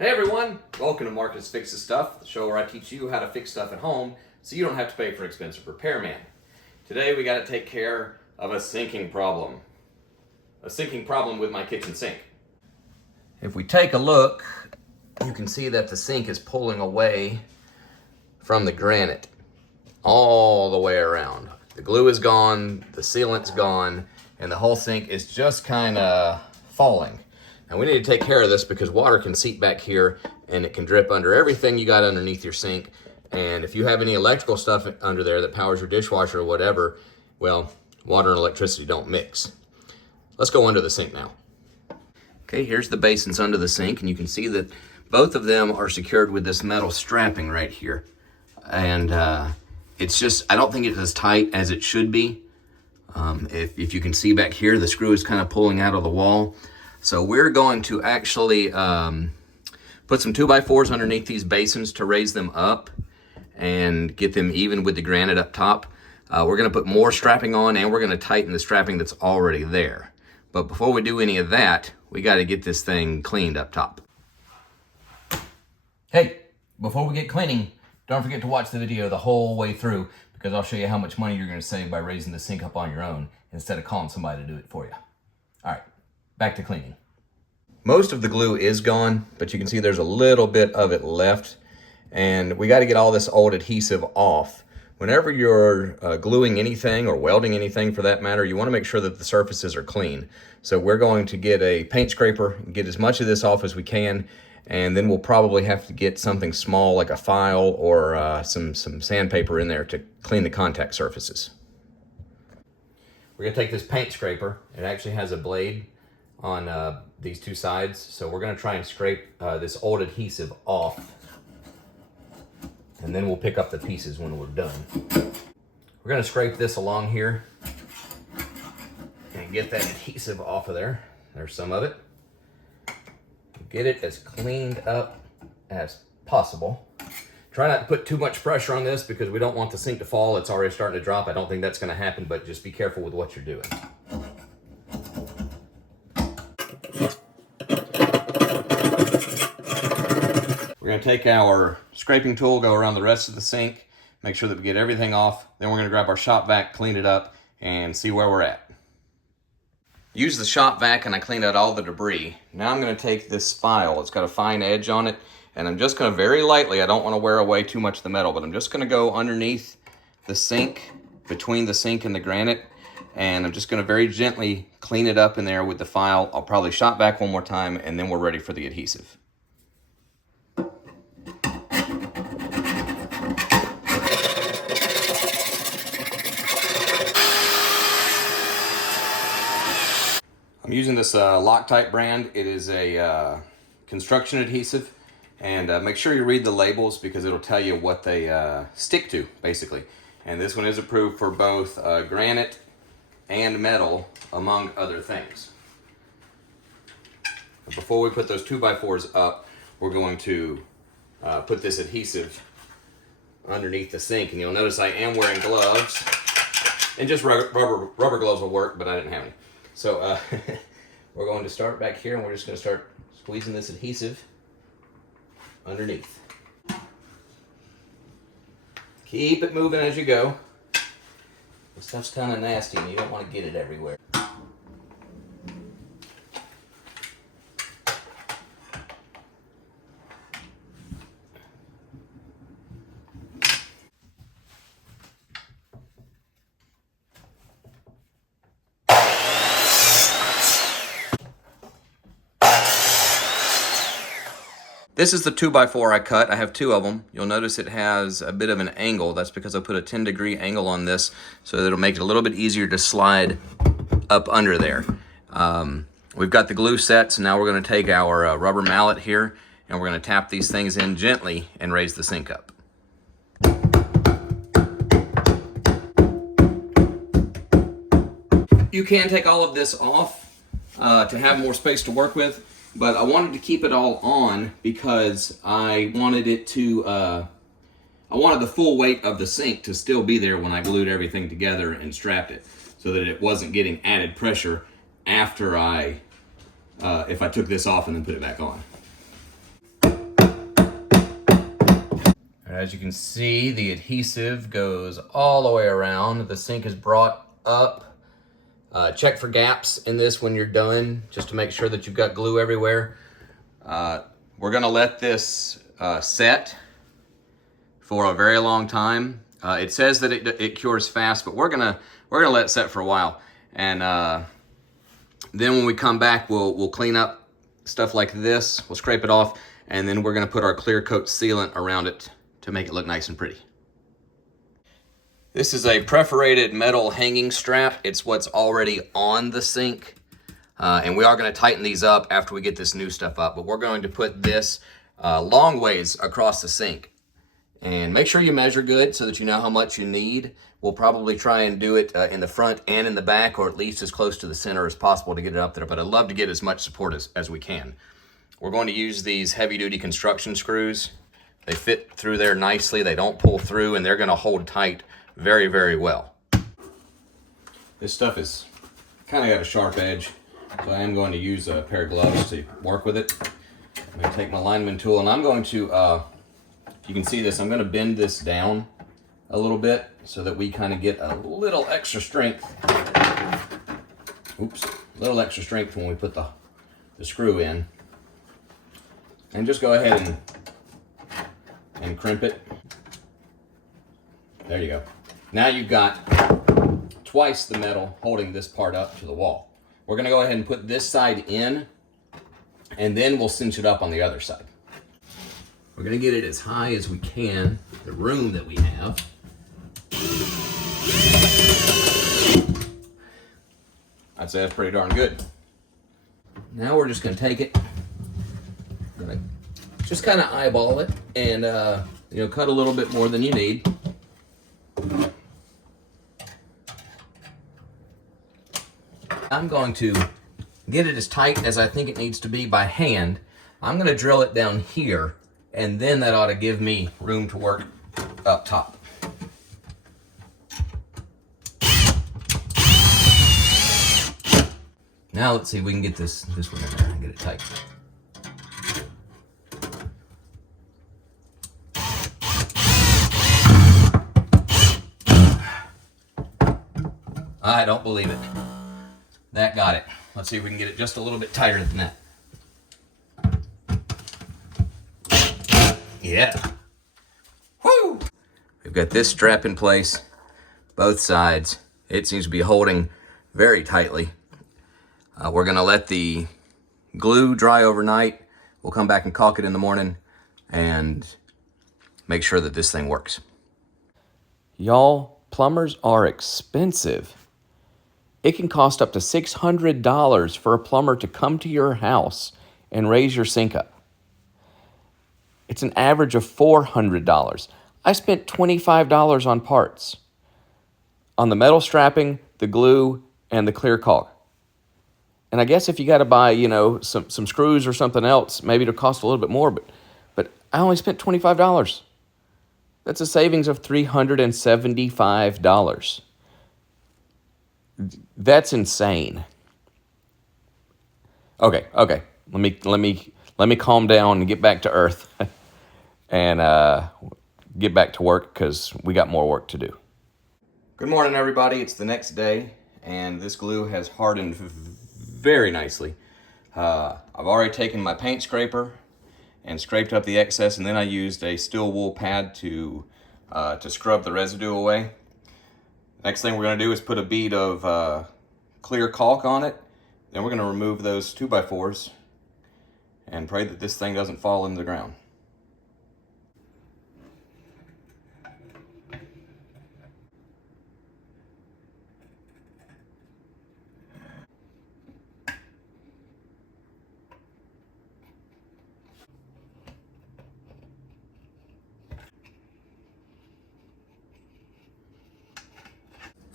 Hey everyone, welcome to Marcus Fixes Stuff, the show where I teach you how to fix stuff at home so you don't have to pay for expensive repairman. Today we got to take care of a sinking problem. A sinking problem with my kitchen sink. If we take a look, you can see that the sink is pulling away from the granite all the way around. The glue is gone, the sealant's gone, and the whole sink is just kind of falling. Now we need to take care of this because water can seep back here and it can drip under everything you got underneath your sink. And if you have any electrical stuff under there that powers your dishwasher or whatever, well, water and electricity don't mix. Let's go under the sink now. Okay, here's the basins under the sink, and you can see that both of them are secured with this metal strapping right here. And it's just, I don't think it's as tight as it should be. If you can see back here, the screw is kind of pulling out of the wall. So we're going to actually put some 2x4s underneath these basins to raise them up and get them even with the granite up top. We're going to put more strapping on, and we're going to tighten the strapping that's already there. But before we do any of that, we got to get this thing cleaned up top. Hey, before we get cleaning, don't forget to watch the video the whole way through, because I'll show you how much money you're going to save by raising the sink up on your own instead of calling somebody to do it for you. All right. Back to cleaning. Most of the glue is gone, but you can see there's a little bit of it left, and we got to get all this old adhesive off. Whenever you're gluing anything or welding anything for that matter, you want to make sure that the surfaces are clean. So we're going to get a paint scraper and get as much of this off as we can, and then we'll probably have to get something small like a file or some sandpaper in there to clean the contact surfaces. We're going to take this paint scraper. It actually has a blade on these two sides, so we're going to try and scrape this old adhesive off, and then we'll pick up the pieces when we're done. We're going to scrape this along here and get that adhesive off of there. There's some of it. Get it as cleaned up as possible. Try not to put too much pressure on this because we don't want the sink to fall. It's already starting to drop. I don't think that's going to happen, but just be careful with what you're doing. We're going to take our scraping tool, go around the rest of the sink, make sure that we get everything off. Then we're going to grab our shop vac, clean it up, and see where we're at. Use the shop vac and I cleaned out all the debris. Now I'm going to take this file. It's got a fine edge on it, and I'm just going to very lightly, I don't want to wear away too much of the metal, but I'm just going to go underneath the sink, between the sink and the granite, and I'm just going to very gently clean it up in there with the file. I'll probably shop vac one more time, and then we're ready for the adhesive. I'm using this Loctite brand. It is a construction adhesive, and make sure you read the labels because it'll tell you what they stick to, basically. And this one is approved for both granite and metal, among other things. But before we put those 2x4s up, we're going to put this adhesive underneath the sink, and you'll notice I am wearing gloves, and just rubber gloves will work, but I didn't have any. So we're going to start back here, and we're just going to start squeezing this adhesive underneath. Keep it moving as you go. This stuff's kind of nasty, and you don't want to get it everywhere. This is the 2x4 I cut. I have two of them. You'll notice it has a bit of an angle. That's because I put a 10-degree angle on this so that it'll make it a little bit easier to slide up under there. We've got the glue set, so now we're going to take our rubber mallet here, and we're going to tap these things in gently and raise the sink up. You can take all of this off to have more space to work with. But I wanted to keep it all on because I wanted it to, I wanted the full weight of the sink to still be there when I glued everything together and strapped it, so that it wasn't getting added pressure after if I took this off and then put it back on. As you can see, the adhesive goes all the way around. The sink is brought up. Check for gaps in this when you're done, just to make sure that you've got glue everywhere. We're gonna let this set for a very long time. It says that it cures fast, but we're gonna let it set for a while. And then when we come back, we'll clean up stuff like this. We'll scrape it off, and then we're gonna put our clear coat sealant around it to make it look nice and pretty. This is a perforated metal hanging strap. It's what's already on the sink. And we are gonna tighten these up after we get this new stuff up, but we're going to put this long ways across the sink. And make sure you measure good so that you know how much you need. We'll probably try and do it in the front and in the back, or at least as close to the center as possible to get it up there, but I'd love to get as much support as we can. We're going to use these heavy-duty construction screws. They fit through there nicely, they don't pull through, and they're gonna hold tight very, very well. This stuff is kind of got a sharp edge, so I am going to use a pair of gloves to work with it. I'm going to take my lineman tool, and I'm going to, you can see this, I'm going to bend this down a little bit so that we kind of get a little extra strength. Oops, a little extra strength when we put the screw in. And just go ahead and crimp it. There you go. Now you've got twice the metal holding this part up to the wall. We're gonna go ahead and put this side in, and then we'll cinch it up on the other side. We're gonna get it as high as we can, the room that we have. I'd say that's pretty darn good. Now we're just gonna take it, just kind of eyeball it, and cut a little bit more than you need. I'm going to get it as tight as I think it needs to be by hand. I'm going to drill it down here, and then that ought to give me room to work up top. Now let's see if we can get this one in there and get it tight. I don't believe it. That got it. Let's see if we can get it just a little bit tighter than that. Yeah. Woo! We've got this strap in place, both sides. It seems to be holding very tightly. We're gonna let the glue dry overnight. We'll come back and caulk it in the morning and make sure that this thing works. Y'all, plumbers are expensive. It can cost up to $600 for a plumber to come to your house and raise your sink up. It's an average of $400. I spent $25 on parts. On the metal strapping, the glue, and the clear caulk. And I guess if you got to buy, some screws or something else, maybe it'll cost a little bit more, but I only spent $25. That's a savings of $375. That's insane. Okay. Let me calm down and get back to earth and get back to work because we got more work to do. Good morning, everybody. It's the next day, and this glue has hardened very nicely. I've already taken my paint scraper and scraped up the excess, and then I used a steel wool pad to scrub the residue away. Next thing we're going to do is put a bead of clear caulk on it. Then we're going to remove those 2x4s and pray that this thing doesn't fall into the ground.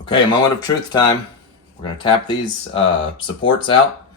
Okay, moment of truth time. We're going to tap these supports out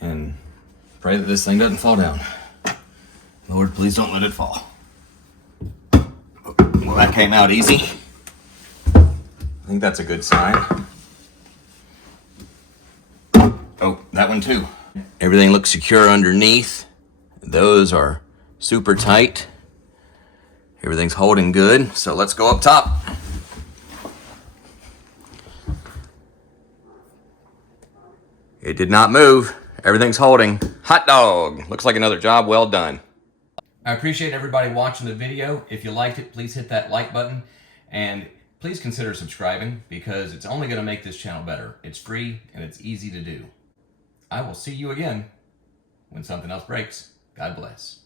and pray that this thing doesn't fall down. Lord, please don't let it fall. Well, that came out easy. I think that's a good sign. Oh, that one too. Everything looks secure underneath. Those are super tight. Everything's holding good, so let's go up top. It did not move. Everything's holding. Hot dog! Looks like another job well done. I appreciate everybody watching the video. If you liked it, please hit that like button. And please consider subscribing because it's only going to make this channel better. It's free and it's easy to do. I will see you again when something else breaks. God bless.